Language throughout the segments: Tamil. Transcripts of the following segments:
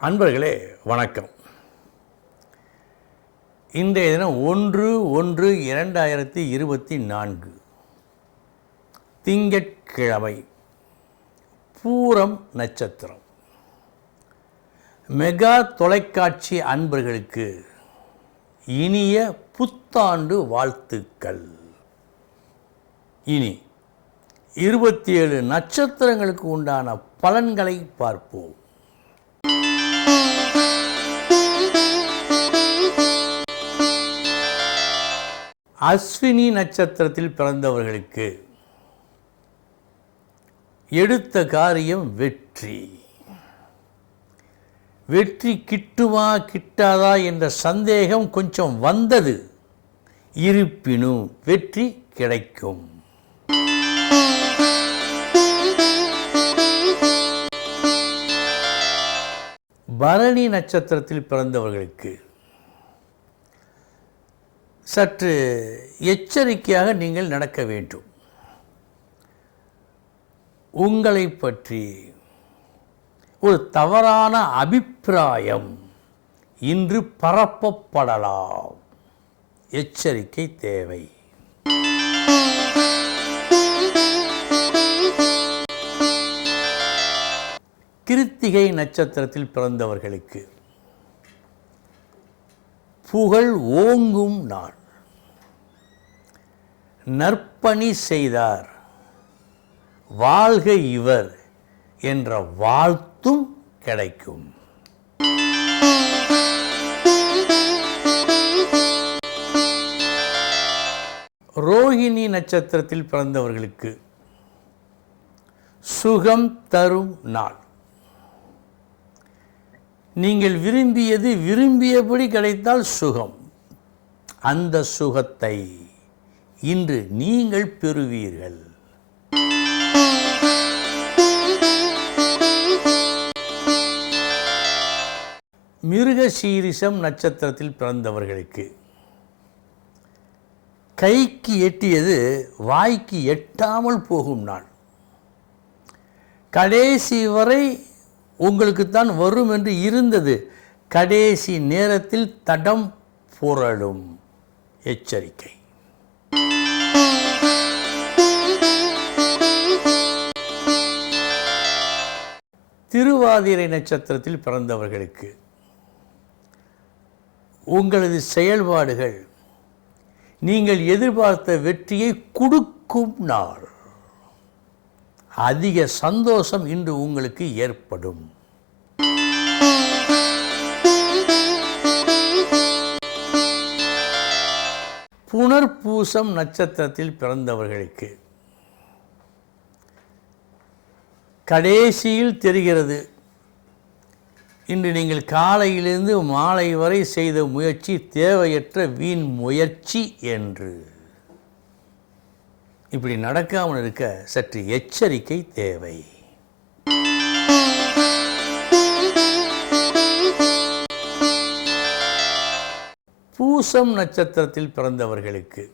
அன்பர்களே வணக்கம். இன்றைய தினம் ஒன்று ஒன்று இரண்டாயிரத்தி இருபத்தி நான்கு. திங்கட்கிழமை பூரம் நட்சத்திரம். மெகா தொலைக்காட்சி அன்பர்களுக்கு இனிய புத்தாண்டு வாழ்த்துக்கள். இனி இருபத்தி ஏழு நட்சத்திரங்களுக்கு உண்டான பலன்களை பார்ப்போம். அஸ்வினி நட்சத்திரத்தில் பிறந்தவர்களுக்கு எடுத்த காரியம் வெற்றி. வெற்றி கிட்டுமா கிட்டாதா என்ற சந்தேகம் கொஞ்சம் வந்தது. இருப்பினும் வெற்றி கிடைக்கும். பரணி நட்சத்திரத்தில் பிறந்தவர்களுக்கு சற்று எச்சரிக்கையாக நீங்கள் நடக்க வேண்டும். உங்களை பற்றி ஒரு தவறான அபிப்பிராயம் இன்று பரப்பப்படலாம். எச்சரிக்கை தேவை. கிருத்திகை நட்சத்திரத்தில் பிறந்தவர்களுக்கு புகழ் ஓங்கும் நாள். நற்பணி செய்தார். வாழ்க இவர் என்ற வாழ்த்தும் கிடைக்கும். ரோஹிணி நட்சத்திரத்தில் பிறந்தவர்களுக்கு சுகம் தரும் நாள். நீங்கள் விரும்பியது விரும்பியபடி கிடைத்தால் சுகம். அந்த சுகத்தை இன்று நீங்கள் பெறுவீர்கள். மிருக சீரிஷம் நட்சத்திரத்தில் பிறந்தவர்களுக்கு. கைக்கு எட்டியது வாய்க்கு எட்டாமல் போகும் நாள். கடைசி வரை உங்களுக்குத்தான் வரும் என்று இருந்தது. கடைசி நேரத்தில் தடம் புரளும். எச்சரிக்கை. திருவாதிரை நட்சத்திரத்தில் பிறந்தவர்களுக்கு உங்களது செயல்பாடுகள் நீங்கள் எதிர்பார்த்த வெற்றியை கொடுக்கும் நாள். அதிக சந்தோஷம் இன்று உங்களுக்கு ஏற்படும். புனர்பூசம் நட்சத்திரத்தில் பிறந்தவர்களுக்கு கடைசியில் தெரிகிறது. இன்று நீங்கள் காலையிலிருந்து மாலை வரை செய்த முயற்சி தேவையற்ற வீண் முயற்சி என்று. இப்படி நடக்காமல் இருக்க சற்று எச்சரிக்கை தேவை. பூசம் நட்சத்திரத்தில் பிறந்தவர்களுக்கு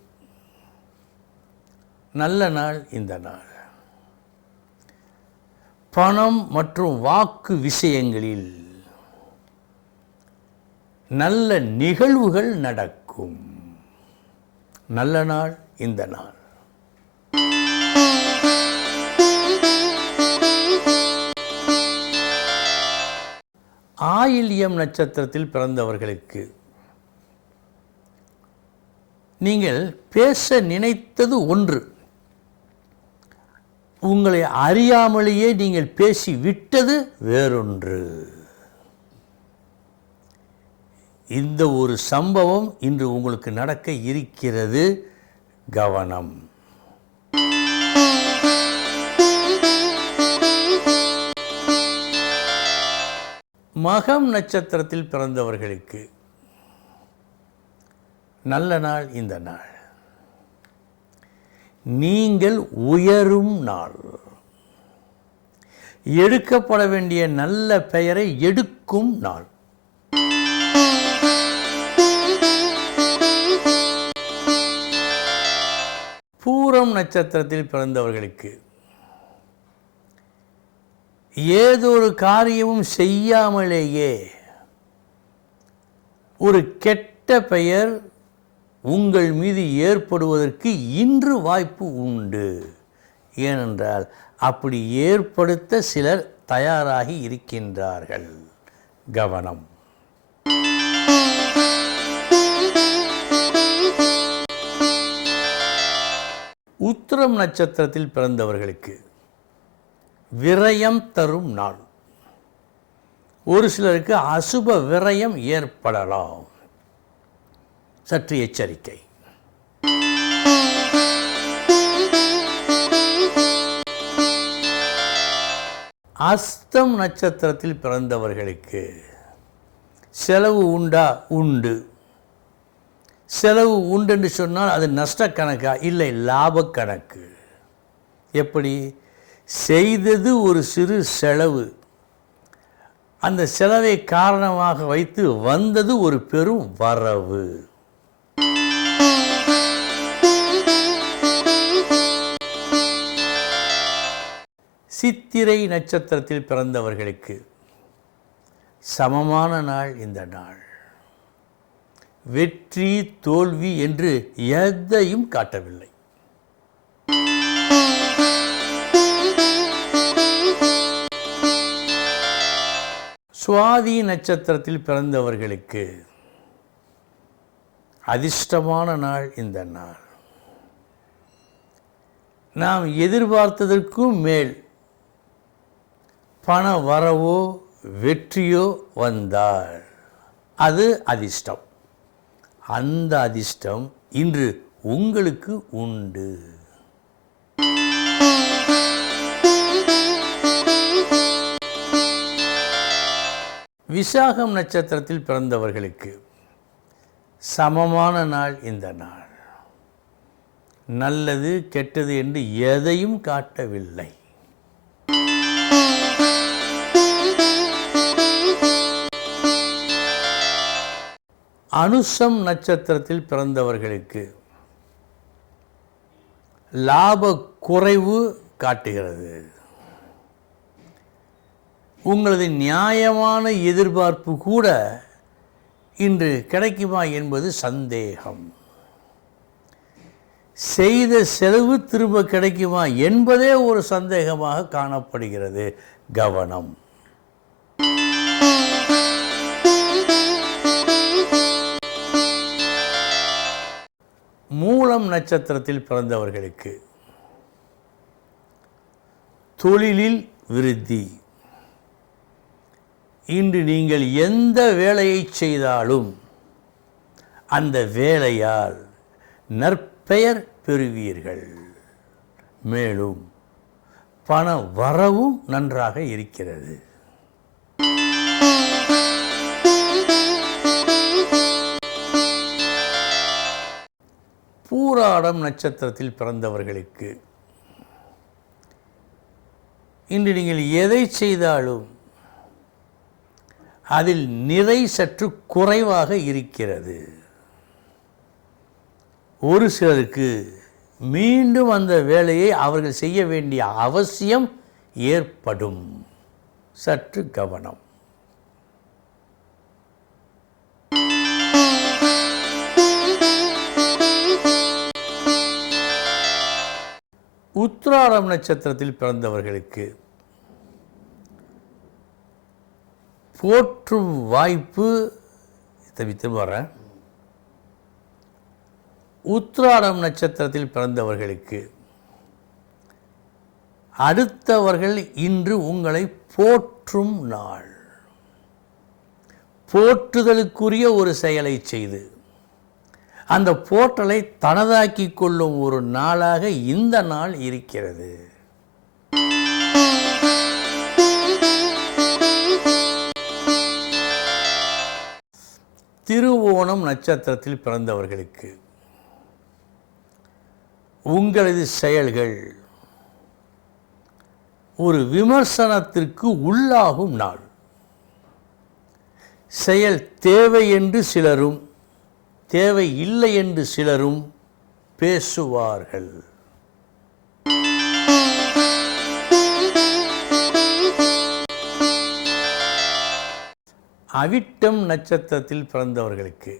நல்ல நாள் இந்த நாள். பணம் மற்றும் வாக்கு விஷயங்களில் நல்ல நிகழ்வுகள் நடக்கும். நல்ல நாள் இந்த நாள். ஆயில்யம் நட்சத்திரத்தில் பிறந்தவர்களுக்கு நீங்கள் பேச நினைத்தது ஒன்று. உங்களை அறியாமலேயே நீங்கள் பேசி விட்டது வேறொன்று. இந்த ஒரு சம்பவம் இன்று உங்களுக்கு நடக்க இருக்கிறது கவனம். மகம் நட்சத்திரத்தில் பிறந்தவர்களுக்கு நல்ல நாள் இந்த நாள். நீங்கள் உயரும் நாள். எடுக்கப்பட வேண்டிய நல்ல பெயரை எடுக்கும் நாள். பூரம் நட்சத்திரத்தில் பிறந்தவர்களுக்கு ஏதொரு காரியமும் செய்யாமலேயே ஒரு கெட்ட பெயர் உங்கள் மீது ஏற்படுவதற்கு இன்று வாய்ப்பு உண்டு. ஏனென்றால் அப்படி ஏற்படுத்த சிலர் தயாராகி இருக்கின்றார்கள். கவனம். உத்திரம் நட்சத்திரத்தில் பிறந்தவர்களுக்கு விரயம் தரும் நாள். ஒரு சிலருக்கு அசுப விரயம் ஏற்படலாம். சற்று எச்சரிக்கை. அஸ்தம் நட்சத்திரத்தில் பிறந்தவர்களுக்கு செலவு உண்டா? உண்டு. செலவு உண்டுன்னு சொன்னால் அது நஷ்ட கணக்கா இல்லை லாப கணக்கு எப்படி? செய்தது ஒரு சிறு செலவு. அந்த செலவை காரணமாக வைத்து வந்தது ஒரு பெரும் வரவு. சித்திரை நட்சத்திரத்தில் பிறந்தவர்களுக்கு சமமான நாள் இந்த நாள். வெற்றி தோல்வி என்று எதையும் காட்டவில்லை. சுவாதி நட்சத்திரத்தில் பிறந்தவர்களுக்கு அதிர்ஷ்டமான நாள் இந்த நாள். நாம் எதிர்பார்த்ததற்கும் மேல் பண வரவோ வெற்றியோ வந்தால் அது அதிர்ஷ்டம். அந்த அதிர்ஷ்டம் இன்று உங்களுக்கு உண்டு. விசாகம் நட்சத்திரத்தில் பிறந்தவர்களுக்கு சமமான நாள் இந்த நாள். நல்லது கெட்டது என்று எதையும் காட்டவில்லை. அனுசம் நட்சத்திரத்தில் பிறந்தவர்களுக்கு லாப குறைவு காட்டுகிறது. உங்களது நியாயமான எதிர்பார்ப்பு கூட இன்று கிடைக்குமா என்பது சந்தேகம். செய்த செலவு திரும்ப கிடைக்குமா என்பதே ஒரு சந்தேகமாக காணப்படுகிறது. கவனம். மூலம் நட்சத்திரத்தில் பிறந்தவர்களுக்கு. தொழிலில் விருத்தி. இன்று நீங்கள் எந்த வேலையை செய்தாலும் அந்த வேலையால் நற்பெயர் பெறுவீர்கள். மேலும் பண வரவும் நன்றாக இருக்கிறது. பூராடம் நட்சத்திரத்தில் பிறந்தவர்களுக்கு இன்று நீங்கள் எதை செய்தாலும் அதில் நிறை சற்று குறைவாக இருக்கிறது. ஒரு சிலருக்கு மீண்டும் அந்த வேலையை அவர்கள் செய்ய வேண்டிய அவசியம் ஏற்படும். சற்று கவனம். உத்ராடம் நட்சத்திரத்தில் பிறந்தவர்களுக்கு போற்றும் வாய்ப்பு தவித்து வரேன் உத்ராடம் நட்சத்திரத்தில் பிறந்தவர்களுக்கு அடுத்தவர்கள் இன்று உங்களை போற்றும் நாள். போற்றுதலுக்குரிய ஒரு செயலை செய்து அந்த போற்றலை தனதாக்கி கொள்ளும் ஒரு நாளாக இந்த நாள் இருக்கிறது. திருவோணம் நட்சத்திரத்தில் பிறந்தவர்களுக்கு உங்களது செயல்கள் ஒரு விமர்சனத்திற்கு உள்ளாகும் நாள். செயல் தேவை என்று சிலரும் தேவை இல்லை என்று சிலரும் பேசுவார்கள். அவிட்டம் நட்சத்திரத்தில் பிறந்தவர்களுக்கு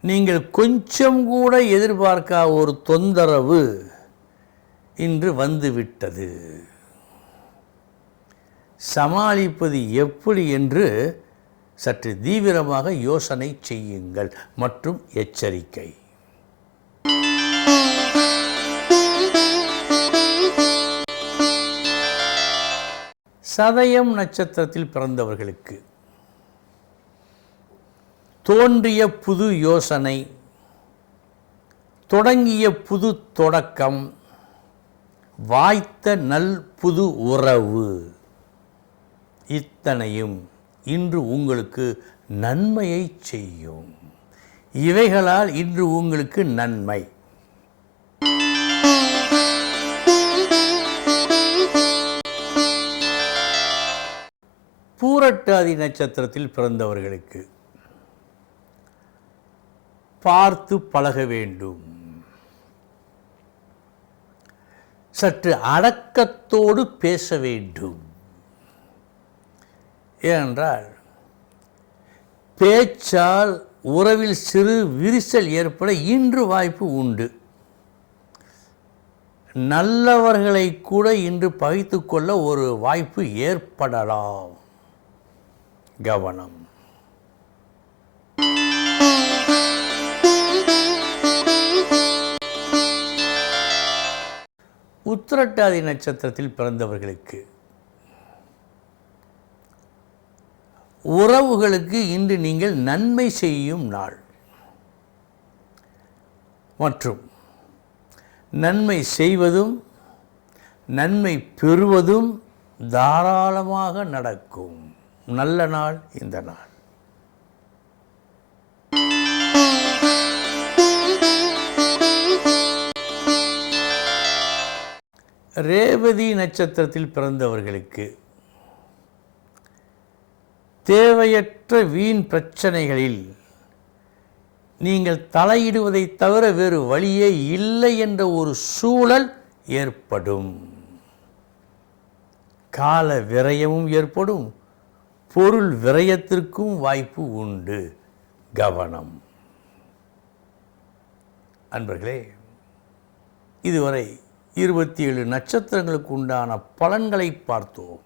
நீங்கள் கொஞ்சம் கூட எதிர்பார்க்காத ஒரு தொந்தரவு இன்று வந்துவிட்டது. சமாளிப்பது எப்படி என்று சற்று தீவிரமாக யோசனை செய்யுங்கள். மற்றும் எச்சரிக்கை. சதயம் நட்சத்திரத்தில் பிறந்தவர்களுக்கு தோன்றிய புது யோசனை தொடங்கிய புது தொடக்கம் வாய்த்த நல் புது உறவு. இத்தனையும் இன்று உங்களுக்கு நன்மையை செய்யும். இவைகளால் இன்று உங்களுக்கு நன்மை. பூரட்டாதி நட்சத்திரத்தில் பிறந்தவர்களுக்கு பார்த்து பழக வேண்டும். சற்று அடக்கத்தோடு பேச வேண்டும். ஏனென்றால் பேச்சால் உறவில் சிறு விரிசல் ஏற்பட இன்று வாய்ப்பு உண்டு. நல்லவர்களை கூட இன்று பகைத்து கொள்ள ஒரு வாய்ப்பு ஏற்படலாம். கவனம். உத்திரட்டாதி நட்சத்திரத்தில் பிறந்தவர்களுக்கு உறவுகளுக்கு இன்று நீங்கள் நன்மை செய்யும் நாள். மற்றும் நன்மை செய்வதும் நன்மை பெறுவதும் தாராளமாக நடக்கும். நல்ல நாள் இந்த நாள். ரேவதி நட்சத்திரத்தில் பிறந்தவர்களுக்கு தேவையற்ற வீண் பிரச்சனைகளில் நீங்கள் தலையிடுவதை தவிர வேறு வழியே இல்லை என்ற ஒரு சூழல் ஏற்படும். கால விரயமும் ஏற்படும். பொருள் விரயத்திற்கும் வாய்ப்பு உண்டு. கவனம். அன்பர்களே இதுவரை இருபத்தி ஏழு நட்சத்திரங்களுக்கு உண்டான பலன்களை பார்த்தோம்.